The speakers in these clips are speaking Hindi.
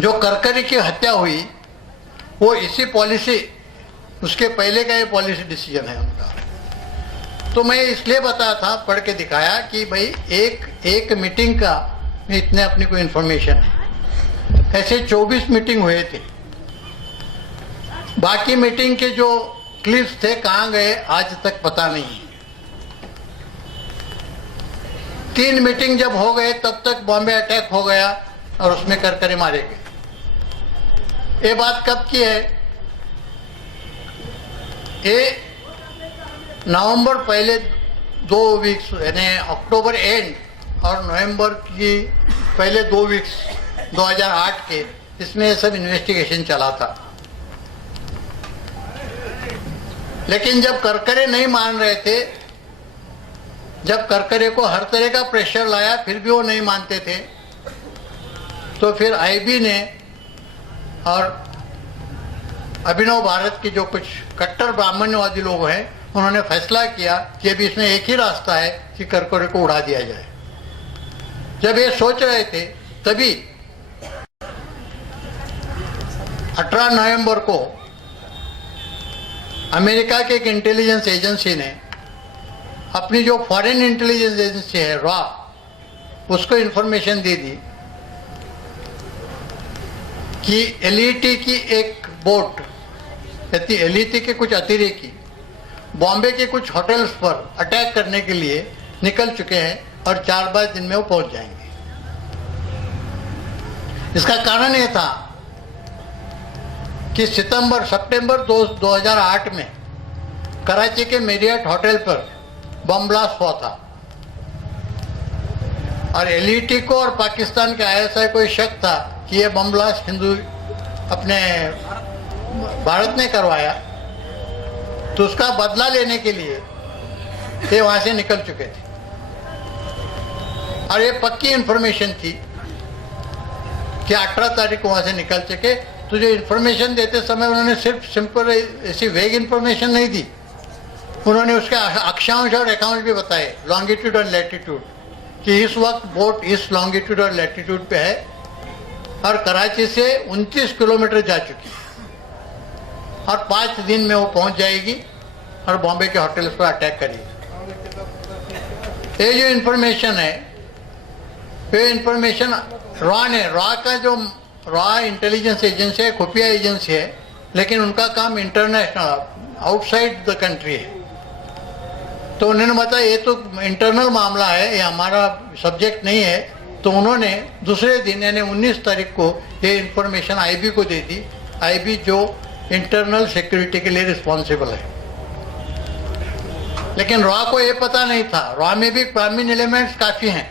जो करकरी की हत्या हुई वो इसी पॉलिसी, उसके पहले का ये पॉलिसी डिसीजन है उनका। तो मैं इसलिए बताया था, पढ़ के दिखाया कि भाई एक मीटिंग का इतने अपनी को इन्फॉर्मेशन है, ऐसे 24 मीटिंग हुए थे। बाकी मीटिंग के जो क्लिप्स थे कहाँ गए आज तक पता नहीं। 3 मीटिंग जब हो गए तब तक बॉम्बे अटैक हो गया और उसमें करकरे मारे गए। ये बात कब की है? ये नवंबर पहले 2 वीक्स यानी अक्टूबर एंड और नवंबर की पहले 2 वीक्स 2008 के, इसमें सब इन्वेस्टिगेशन चला था। लेकिन जब करकरे नहीं मान रहे थे, जब करकरे को हर तरह का प्रेशर लाया फिर भी वो नहीं मानते थे, तो फिर आईबी ने और अभिनव भारत की जो कुछ कट्टर ब्राह्मण्यवादी लोग हैं उन्होंने फैसला किया कि अभी इसमें एक ही रास्ता है कि करकरे को उड़ा दिया जाए। जब ये सोच रहे थे तभी 18 नवंबर को अमेरिका के एक इंटेलिजेंस एजेंसी ने अपनी जो फॉरेन इंटेलिजेंस एजेंसी है रॉ, उसको इंफॉर्मेशन दे दी कि एलईटी की एक बोट, एलईटी के कुछ अतिरेकी बॉम्बे के कुछ होटल्स पर अटैक करने के लिए निकल चुके हैं और 4-5 दिन में वो पहुंच जाएंगे। इसका कारण ये था कि सितंबर 2008 में कराची के मेरियट होटल पर बम ब्लास्ट हुआ था और एलईटी को और पाकिस्तान के आईएसआई को शक था कि ये बम ब्लास्ट अपने भारत ने करवाया, तो उसका बदला लेने के लिए ये वहां से निकल चुके थे। और ये पक्की इंफॉर्मेशन थी कि 18 तारीख को वहां से निकल चुके। तो जो इंफॉर्मेशन देते समय उन्होंने सिर्फ सिंपल ऐसी वेग इंफॉर्मेशन नहीं दी, उन्होंने उसके अक्षांश और रेखांश भी बताए, लॉन्गिट्यूड और लैटिट्यूड, कि इस वक्त बोट इस लॉन्गिट्यूड और लैटिट्यूड पे है और कराची से 29 किलोमीटर जा चुकी है और 5 दिन में वो पहुंच जाएगी और बॉम्बे के होटल्स पर अटैक करेगी। ये जो इंफॉर्मेशन है, ये इंफॉर्मेशन रॉ ने, रॉ का जो रॉ इंटेलिजेंस एजेंसी है, खुफिया एजेंसी है, लेकिन उनका काम इंटरनेशनल आउटसाइड द कंट्री है। तो उन्होंने बताया ये तो इंटरनल मामला है, ये हमारा सब्जेक्ट नहीं है। तो उन्होंने दूसरे दिन यानी 19 तारीख को ये इंफॉर्मेशन आईबी को दे दी। आईबी जो इंटरनल सिक्योरिटी के लिए रिस्पॉन्सिबल है, लेकिन रॉ को ये पता नहीं था। रॉ में भी ब्राह्मीण एलिमेंट्स काफी हैं,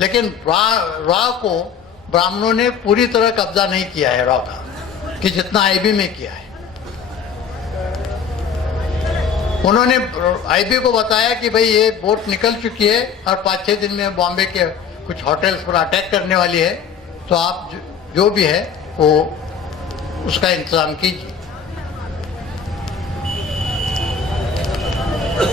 लेकिन रॉ को ब्राह्मणों ने पूरी तरह कब्जा नहीं किया है रॉ का, कि जितना आईबी में किया है। उन्होंने आईबी को बताया कि भाई ये बोट निकल चुकी है और 5-6 दिन में बॉम्बे के कुछ होटल्स पर अटैक करने वाली है, तो आप जो भी है वो उसका इंतजाम कीजिए।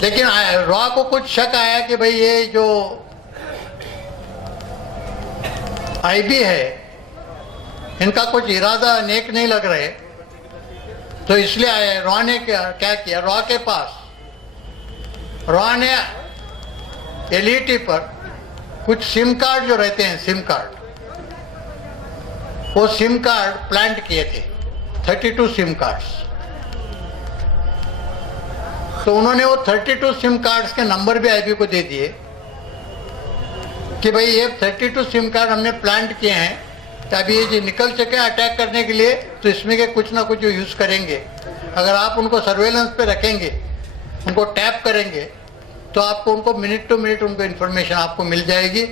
लेकिन रॉ को कुछ शक आया कि भाई ये जो आईबी है इनका कुछ इरादा नेक नहीं लग रहे, तो इसलिए रॉ ने क्या किया, रॉ के पास रॉ ने एलईटी पर कुछ सिम कार्ड जो रहते हैं, सिम कार्ड, वो सिम कार्ड प्लांट किए थे, 32 सिम कार्ड्स। तो उन्होंने वो 32 सिम कार्ड्स के नंबर भी आईबी को दे दिए कि भाई ये 32 सिम कार्ड हमने प्लांट किए हैं, तो अभी ये जो निकल चुके हैं अटैक करने के लिए, तो इसमें के कुछ ना कुछ जो यूज करेंगे। अगर आप उनको सर्वेलेंस पे रखेंगे, उनको टैप करेंगे, तो आपको उनको मिनट टू मिनट उनको इन्फॉर्मेशन आपको मिल जाएगी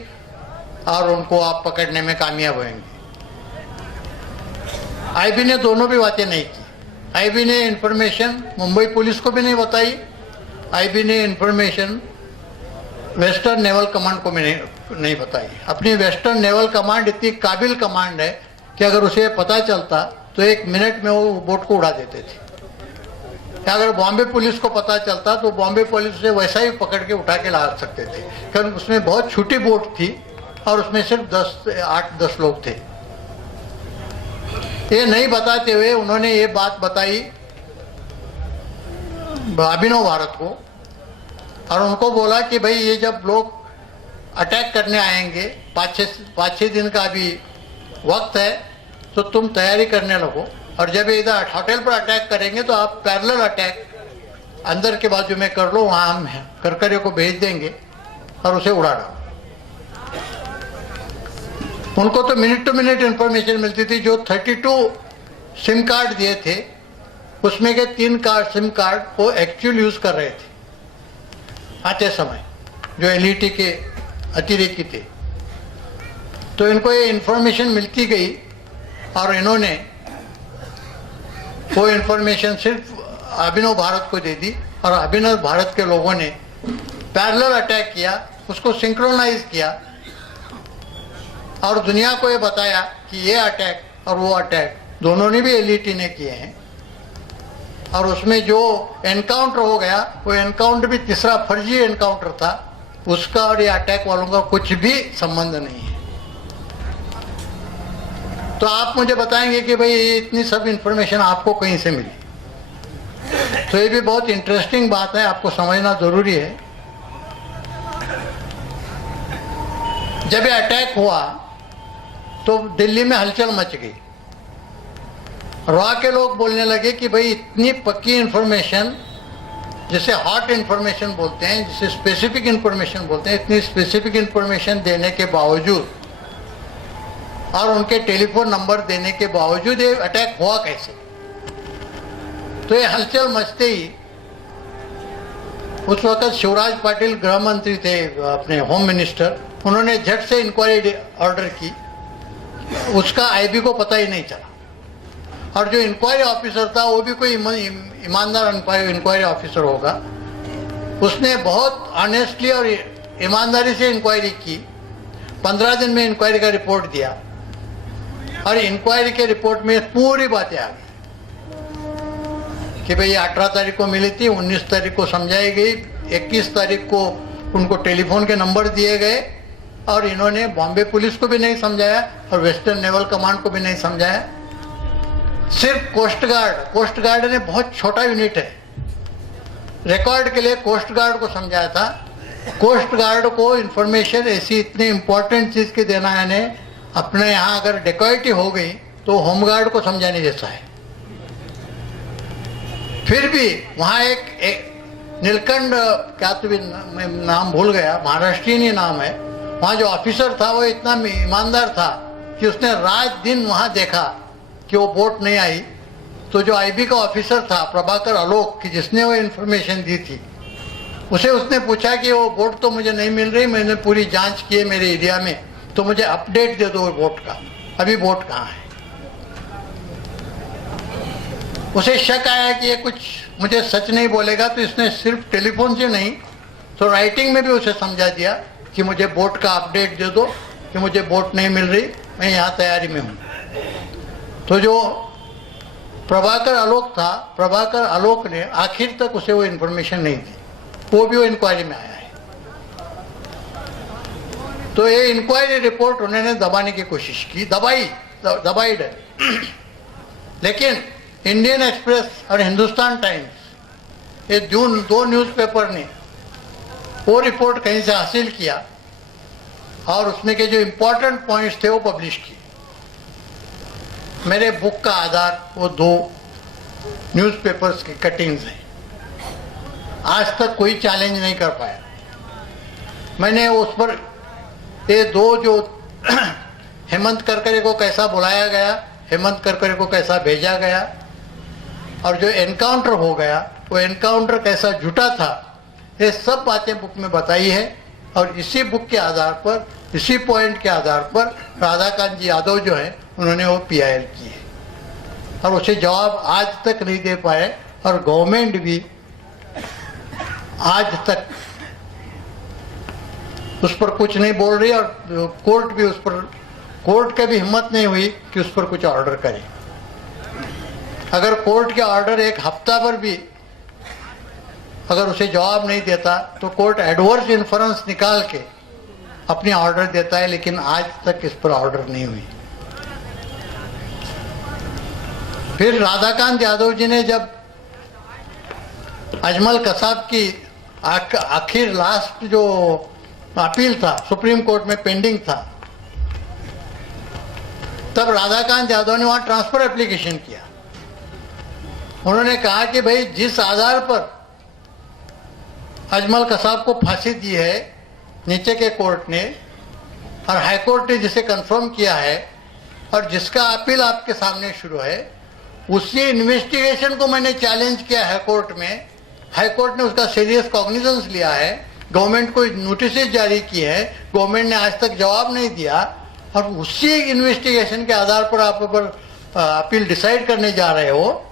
और उनको आप पकड़ने में कामयाब होंगे। आईबी ने दोनों भी बातें नहीं की। आईबी ने इंफॉर्मेशन मुंबई पुलिस को भी नहीं बताई, आईबी ने इंफॉर्मेशन वेस्टर्न नेवल कमांड को भी नहीं बताई। अपनी वेस्टर्न नेवल कमांड इतनी काबिल कमांड है कि अगर उसे पता चलता तो 1 मिनट में वो बोट को उड़ा देते थे। अगर बॉम्बे पुलिस को पता चलता तो बॉम्बे पुलिस से वैसा ही पकड़ के उठा के ला सकते थे, क्योंकि उसमें बहुत छोटी बोट थी और उसमें सिर्फ 8-10 लोग थे। ये नहीं बताते हुए उन्होंने ये बात बताई अभिनव भारत को और उनको बोला कि भाई ये जब लोग अटैक करने आएंगे 5-6 दिन का अभी वक्त है तो तुम तैयारी करने लगो और जब ये इधर होटल पर अटैक करेंगे तो आप पैरेलल अटैक अंदर के बाजू में कर लो, वहाँ हम करकरे को भेज देंगे और उसे उड़ा डालो। उनको तो मिनट टू मिनट इंफॉर्मेशन मिलती थी। जो 32 सिम कार्ड दिए थे उसमें के 3 सिम कार्ड वो एक्चुअल यूज कर रहे थे आते समय, जो एलईटी के अतिरेकी थे। तो इनको ये इंफॉर्मेशन मिलती गई और इन्होंने वो इंफॉर्मेशन सिर्फ अभिनव भारत को दे दी और अभिनव भारत के लोगों ने पैरेलल अटैक किया, उसको सिंक्रोनाइज किया और दुनिया को ये बताया कि ये अटैक और वो अटैक दोनों ने भी एलईटी ने किए हैं। और उसमें जो एनकाउंटर हो गया वो एनकाउंटर भी तीसरा फर्जी एनकाउंटर था, उसका और ये अटैक वालों का कुछ भी संबंध नहीं है। तो आप मुझे बताएंगे कि भाई ये इतनी सब इंफॉर्मेशन आपको कहीं से मिली, तो ये भी बहुत इंटरेस्टिंग बात है, आपको समझना जरूरी है। जब ये अटैक हुआ तो दिल्ली में हलचल मच गई। रॉ के लोग बोलने लगे कि भाई इतनी पक्की इंफॉर्मेशन, जिसे हॉट इंफॉर्मेशन बोलते हैं, जिसे स्पेसिफिक इंफॉर्मेशन बोलते हैं, इतनी स्पेसिफिक इंफॉर्मेशन देने के बावजूद और उनके टेलीफोन नंबर देने के बावजूद ये अटैक हुआ कैसे। तो ये हलचल मचते ही उस वक्त शिवराज पाटिल गृह मंत्री थे, अपने होम मिनिस्टर, उन्होंने झट से इंक्वायरी ऑर्डर की। उसका आईबी को पता ही नहीं चला और जो इंक्वायरी ऑफिसर था वो भी कोई ईमानदार इंक्वायरी ऑफिसर होगा, उसने बहुत ऑनेस्टली और ईमानदारी से इंक्वायरी की। 15 दिन में इंक्वायरी का रिपोर्ट दिया और इंक्वायरी के रिपोर्ट में पूरी बातें आ गई कि भाई 18 तारीख को मिली थी, 19 तारीख को समझाई गई, 21 तारीख को उनको टेलीफोन के नंबर दिए गए और इन्होंने बॉम्बे पुलिस को भी नहीं समझाया और वेस्टर्न नेवल कमांड को भी नहीं समझाया। सिर्फ कोस्ट गार्ड ने बहुत छोटा यूनिट है, रिकॉर्ड के लिए कोस्ट गार्ड को समझाया था। कोस्ट गार्ड को इंफॉर्मेशन ऐसी इतनी इंपॉर्टेंट चीज की देना है, अपने यहाँ अगर डेकॉइटी हो गई तो होमगार्ड को समझाने जैसा है। फिर भी वहाँ एक नीलकंठ, क्या तो भी मैं नाम भूल गया, महाराष्ट्रीयन ही नाम है, वहाँ जो ऑफिसर था वो इतना ईमानदार था कि उसने रात दिन वहाँ देखा कि वो बोट नहीं आई। तो जो आईबी का ऑफिसर था प्रभाकर आलोक, कि जिसने वो इन्फॉर्मेशन दी थी, उसे उसने पूछा कि वो बोट तो मुझे नहीं मिल रही, मैंने पूरी जांच की है मेरे एरिया में, तो मुझे अपडेट दे दो वो बोट का, अभी बोट कहाँ है। उसे शक आया कि ये कुछ मुझे सच नहीं बोलेगा, तो इसने सिर्फ टेलीफोन से नहीं तो राइटिंग में भी उसे समझा दिया कि मुझे बोट का अपडेट दे दो कि मुझे बोट नहीं मिल रही, मैं यहाँ तैयारी में हूँ। तो जो प्रभाकर आलोक था, प्रभाकर आलोक ने आखिर तक उसे वो इन्फॉर्मेशन नहीं दी, वो भी वो इंक्वायरी में आया है। तो ये इंक्वायरी रिपोर्ट उन्होंने दबाने की कोशिश की, दबाई है। लेकिन इंडियन एक्सप्रेस और हिंदुस्तान टाइम्स, ये दो न्यूज़पेपर ने वो रिपोर्ट कहीं से हासिल किया और उसमें के जो इम्पोर्टेंट पॉइंट्स थे वो पब्लिश किए। मेरे बुक का आधार वो 2 न्यूज़पेपर्स की कटिंग्स हैं। आज तक कोई चैलेंज नहीं कर पाया। मैंने उस पर ये 2 जो हेमंत करकरे को कैसा बुलाया गया, हेमंत करकरे को कैसा भेजा गया और जो एनकाउंटर हो गया वो एनकाउंटर कैसा झूठा था, ये सब बातें बुक में बताई है। और इसी बुक के आधार पर, इसी पॉइंट के आधार पर राधाकांत जी यादव जो है उन्होंने वो पीआईएल की है और उसे जवाब आज तक नहीं दे पाए और गवर्नमेंट भी आज तक उस पर कुछ नहीं बोल रही और कोर्ट भी उस पर, कोर्ट की भी हिम्मत नहीं हुई कि उस पर कुछ ऑर्डर करे। अगर कोर्ट के ऑर्डर एक हफ्ता भर भी अगर उसे जवाब नहीं देता तो कोर्ट एडवर्स इन्फ्रेंस निकाल के अपनी ऑर्डर देता है, लेकिन आज तक इस पर ऑर्डर नहीं हुई। फिर राधाकांत यादव जी ने जब अजमल कसाब की आखिर लास्ट जो अपील था सुप्रीम कोर्ट में पेंडिंग था, तब राधाकांत यादव ने वहां ट्रांसफर एप्लीकेशन किया। उन्होंने कहा कि भाई जिस आधार पर अजमल कसाब को फांसी दी है नीचे के कोर्ट ने और हाई कोर्ट ने जिसे कंफर्म किया है और जिसका अपील आपके सामने शुरू है, उसी इन्वेस्टिगेशन को मैंने चैलेंज किया है कोर्ट में। हाई कोर्ट ने उसका सीरियस कॉग्निजेंस लिया है, गवर्नमेंट को नोटिस जारी की है, गवर्नमेंट ने आज तक जवाब नहीं दिया और उसी इन्वेस्टिगेशन के आधार पर आप पर अपील डिसाइड करने जा रहे हो।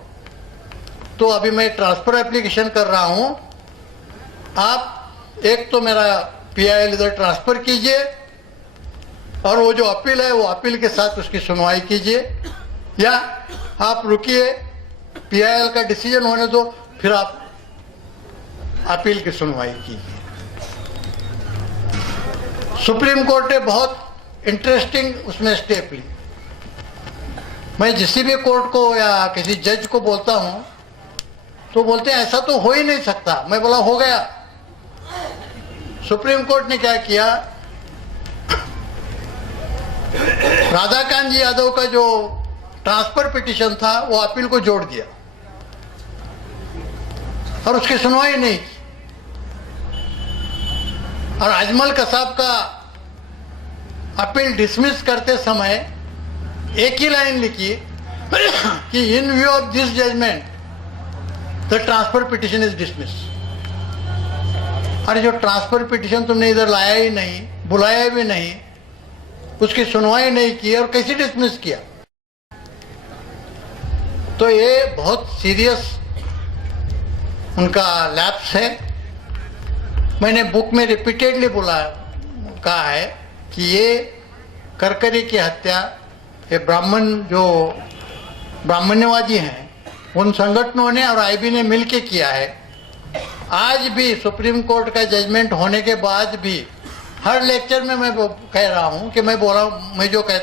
तो अभी मैं ट्रांसफर एप्लीकेशन कर रहा हूं, आप एक तो मेरा PIL इधर ट्रांसफर कीजिए और वो जो अपील है वो अपील के साथ उसकी सुनवाई कीजिए, या आप रुकिए, PIL का डिसीजन होने दो, फिर आप अपील की सुनवाई कीजिए। सुप्रीम कोर्ट ने बहुत इंटरेस्टिंग उसमें स्टेप ली। मैं किसी भी कोर्ट को या किसी जज को बोलता हूं तो बोलते हैं ऐसा तो हो ही नहीं सकता। मैं बोला हो गया। सुप्रीम कोर्ट ने क्या किया, राधाकांत जी यादव का जो ट्रांसफर पिटीशन था वो अपील को जोड़ दिया और उसकी सुनवाई नहीं की। और अजमल कसाब का अपील डिसमिस करते समय एक ही लाइन लिखी कि in view of this judgment the transfer petition is dismiss. अरे जो ट्रांसफर पिटीशन तुमने इधर लाया ही नहीं, बुलाया भी नहीं, उसकी सुनवाई नहीं की और कैसे डिसमिस किया। तो ये बहुत सीरियस उनका लैप्स है। मैंने बुक में रिपीटेडली कहा है कि ये करकरी की हत्या ये ब्राह्मण जो ब्राह्मण्यवादी हैं उन संगठनों ने और IB ने मिलके किया है। आज भी सुप्रीम कोर्ट का जजमेंट होने के बाद भी हर लेक्चर में मैं कह रहा हूं कि मैं जो कहता